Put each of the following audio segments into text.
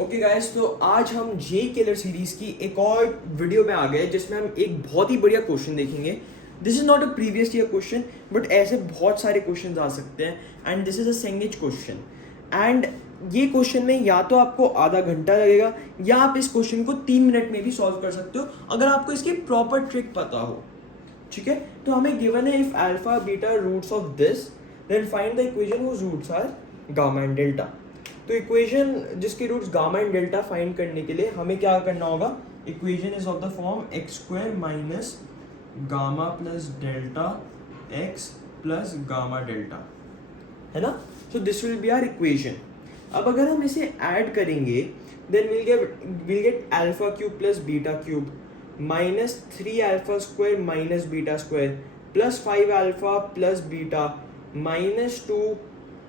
Okay guys, तो आज हम जे किलर सीरीज की एक और वीडियो में आ गए जिसमें हम एक बहुत ही बढ़िया क्वेश्चन देखेंगे. This is not a previous year question, but ऐसे बहुत सारे क्वेश्चन आ सकते हैं and this is a sandwich question. And ये क्वेश्चन में या तो आपको आधा घंटा लगेगा या आप इस क्वेश्चन को 3 मिनट में भी सॉल्व कर सकते हो अगर आपको इसकी प्रॉपर ट्रिक पता हो. ठीक है, तो हमें गिवन है if alpha beta roots of this then find the equation whose roots are gamma and delta. तो इक्वेशन जिसके roots gamma and delta find करने के लिए हमें क्या करना होगा. Equation is of the form x square minus gamma plus delta x plus gamma delta, है ना. So this will be our equation. अब अगर हम इसे ऐड करेंगे then will get alpha cube plus beta cube minus 3 alpha square minus beta square plus 5 alpha plus beta minus 2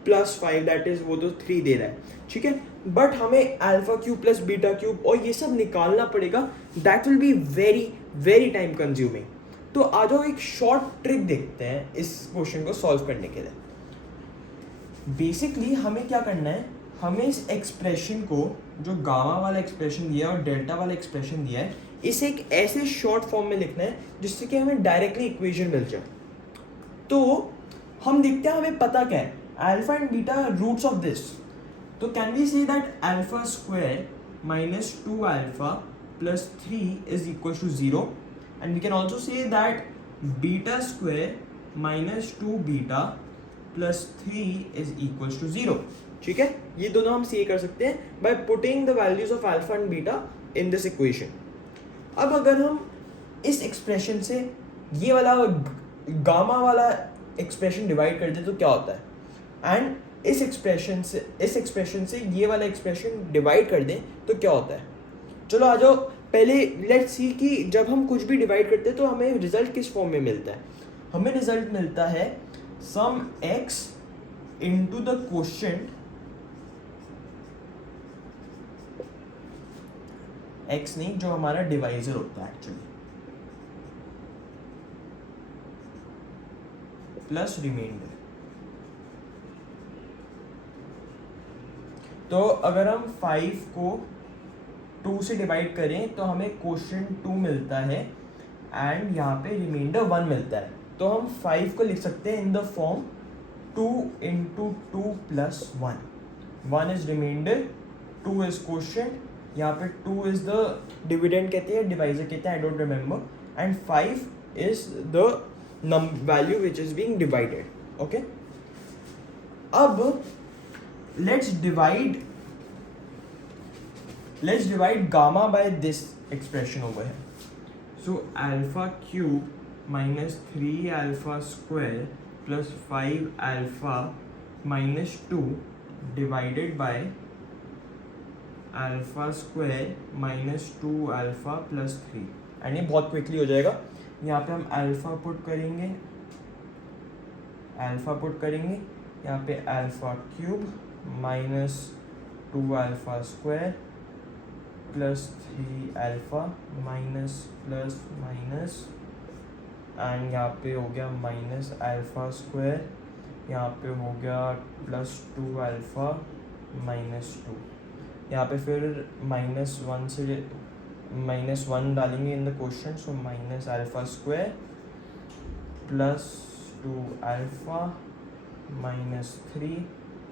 plus 5 that is वो तो 3 दे रहा है. ठीक है, बट हमें alpha cube plus beta cube और ये सब निकालना पड़ेगा. That will be very very time consuming. तो आ जाओ एक शॉर्ट ट्रिक देखते हैं इस क्वेश्चन को सॉल्व करने के लिए. बेसिकली हमें क्या करना है, हमें इस एक्सप्रेशन को जो गामा वाला एक्सप्रेशन दिया है और डेल्टा वाला एक्सप्रेशन दिया है इसे एक ऐसे शॉर्ट फॉर्म में लिखना है जिससे कि हमें डायरेक्टली इक्वेशन मिल जाए. तो हम देखते हैं हमें पता क्या है, alpha and beta roots of this. तो can we say that alpha square minus 2 alpha plus 3 is equal to 0 and we can also say that beta square minus 2 beta plus 3 is equal to 0. ठीक है, ये दोनों हम से कर सकते हैं by putting the values of alpha and beta in this equation. अब अगर हम इस एक्सप्रेशन से ये वाला गामा वाला एक्सप्रेशन डिवाइड कर दे तो क्या होता है, एंड इस एक्सप्रेशन से ये वाला एक्सप्रेशन डिवाइड कर दें तो क्या होता है. चलो आ जाओ पहले लेट्स सी कि जब हम कुछ भी डिवाइड करते हैं तो हमें रिजल्ट किस फॉर्म में मिलता है. हमें रिजल्ट मिलता है sum x into the quotient x नहीं, जो हमारा डिवाइजर होता है एक्चुअली, प्लस रिमाइंडर. तो अगर हम 5 को 2 से डिवाइड करें तो हमें क्वोशिएंट 2 मिलता है एंड यहाँ पे रिमाइंडर 1 मिलता है. तो हम 5 को लिख सकते हैं in the form 2 into 2 plus 1 is remainder, 2 is quotient, यहाँ पे 2 इज द डिविडेंड कहते हैं, डिवाइजर कहते हैं, I don't remember, and 5 is the value which is being divided. Okay, अब let's divide gamma by this expression over here. So alpha cube minus 3 alpha square plus 5 alpha minus 2 divided by alpha square minus 2 alpha plus 3. And ये बहुत quickly हो जाएगा. यहाँ पे हम alpha put करेंगे, यहाँ पे alpha cube minus 2 alpha square plus 3 alpha minus plus minus and यहाँ पे हो गया माइनस अल्फा स्क्वायर, यहाँ पे हो गया प्लस 2 अल्फा माइनस 2. यहाँ पे फिर -1 डालेंगे in the question. So minus alpha square plus 2 alpha minus 3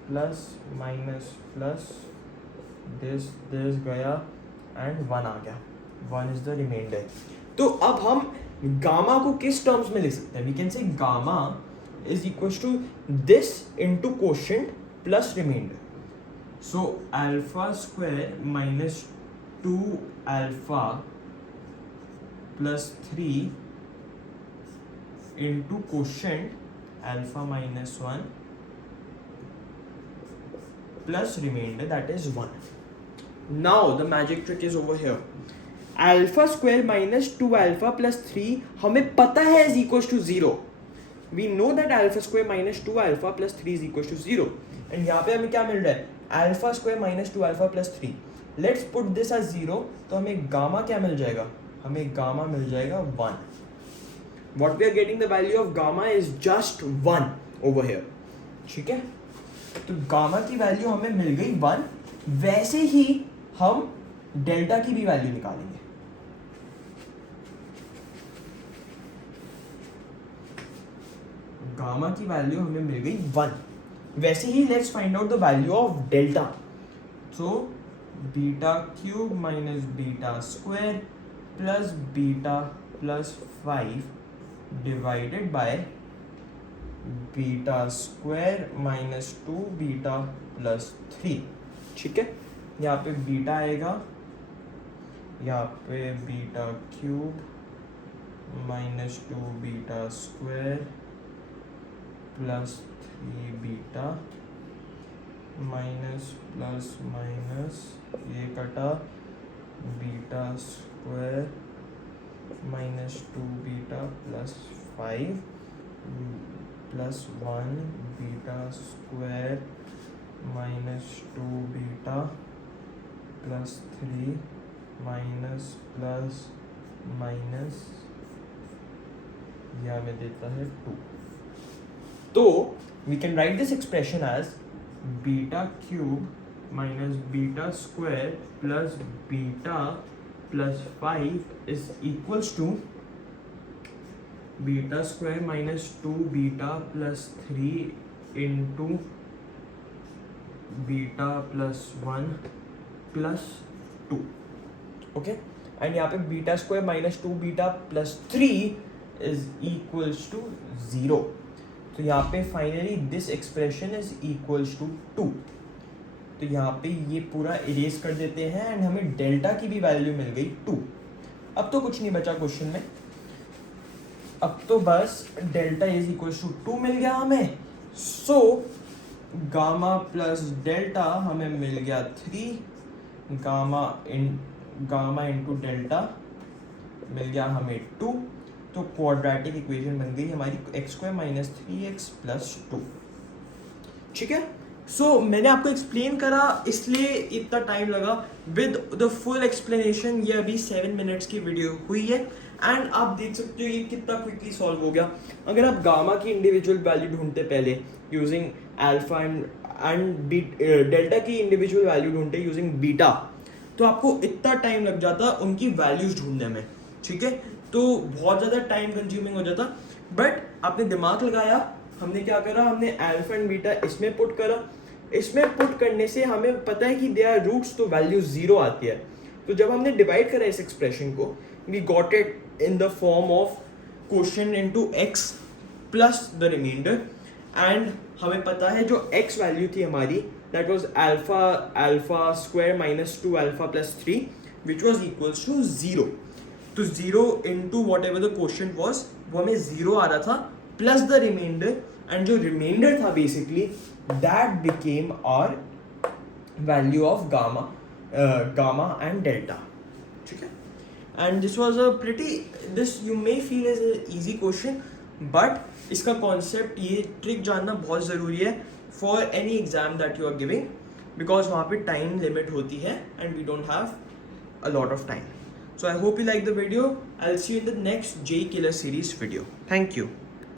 plus minus plus this गया एंड 1 आ गया. 1 इज द रिमाइंडर. तो अब हम गामा को किस टर्म्स में लिख सकते हैं. We can say gamma is equal to this into quotient plus remainder. So alpha square minus 2 alpha plus 3 into quotient alpha minus 1 plus remainder that is 1. Now the magic trick is over here. Alpha square minus 2 alpha plus 3 हमें पता है is equals to 0. We know that alpha square minus 2 alpha plus 3 is equals to 0. And यहाँ पे हमें क्या मिल रहा है, alpha square minus 2 alpha plus 3. Let's put this as 0. तो हमें गामा क्या मिल जाएगा, हमें गामा मिल जाएगा 1. What we are getting the value of gamma is just 1 over here. ठीक है, तो गामा की वैल्यू हमें मिल गई 1. वैसे ही हम डेल्टा की भी वैल्यू निकालेंगे। गामा की वैल्यू हमें मिल गई 1। वैसे ही let's find out the value of delta. So beta cube minus beta square plus beta plus 5 divided by beta square minus 2 beta plus 3। ठीक है, यहाँ पे बीटा आएगा, यहाँ पे beta cube minus 2 beta square plus 3 beta minus plus minus ये कटा beta square minus 2 beta plus 5 plus 1 beta square minus 2 beta plus 3 minus plus minus यह हमें देता है 2। तो we can write this expression as beta cube minus beta square plus beta plus 5 is equals to beta square minus 2 beta plus 3 into beta plus 1 plus 2। Okay, and यहाँ पे beta square minus 2 beta plus 3 is equals to 0। तो यहाँ पे finally this expression is equals to 2। तो यहाँ पे ये पूरा इरेज कर देते हैं एंड हमें डेल्टा की भी वैल्यू मिल गई 2। अब तो कुछ नहीं बचा क्वेश्चन में, अब तो बस डेल्टा इज इक्वल्स टू 2 मिल गया हमें। सो गामा प्लस डेल्टा हमें मिल गया 3, गामा इंटू डेल्टा मिल गया हमें 2। तो क्वाड्रेटिक इक्वेशन बन गई हमारी x square minus 3x plus 2। ठीक है, सो मैंने आपको एक्सप्लेन करा इसलिए इतना टाइम लगा। विद द फुल एक्सप्लेनेशन ये अभी 7 मिनट्स की वीडियो हुई है एंड आप देख सकते हो ये कितना क्विकली सॉल्व हो गया। अगर आप गामा की इंडिविजुअल वैल्यू ढूंढते पहले यूजिंग अल्फा एंड डेल्टा की इंडिविजुअल वैल्यू ढूंढते यूजिंग बीटा, तो आपको इतना टाइम लग जाता उनकी वैल्यूज ढूंढने में। ठीक है, तो बहुत ज़्यादा टाइम कंज्यूमिंग हो जाता, बट आपने दिमाग लगाया। हमने क्या करा, हमने अल्फा एंड बीटा इसमें पुट करा। इसमें पुट करने से हमें पता है कि दे आर रूट्स, तो वैल्यू 0 आती है। तो जब हमने डिवाइड करा इस एक्सप्रेशन को, we got it in the form of quotient into x plus the remainder. And हमें पता है जो x वैल्यू थी हमारी, that was alpha square minus 2 alpha plus 3 which was equals to 0। तो 0 into whatever the question was, वो हमें 0 आ रहा था प्लस द रिमाइंडर, एंड जो रिमाइंडर था basically that became our value of gamma and delta. ठीक है, and this was a pretty, this you may feel as a easy question, but इसका कॉन्सेप्ट, ये ट्रिक जानना बहुत ज़रूरी है for any exam that you are giving, because वहाँ पे टाइम लिमिट होती है and we don't have a lot of time. So I hope you like the video. I'll see you in the next JEE Killer series video. Thank you.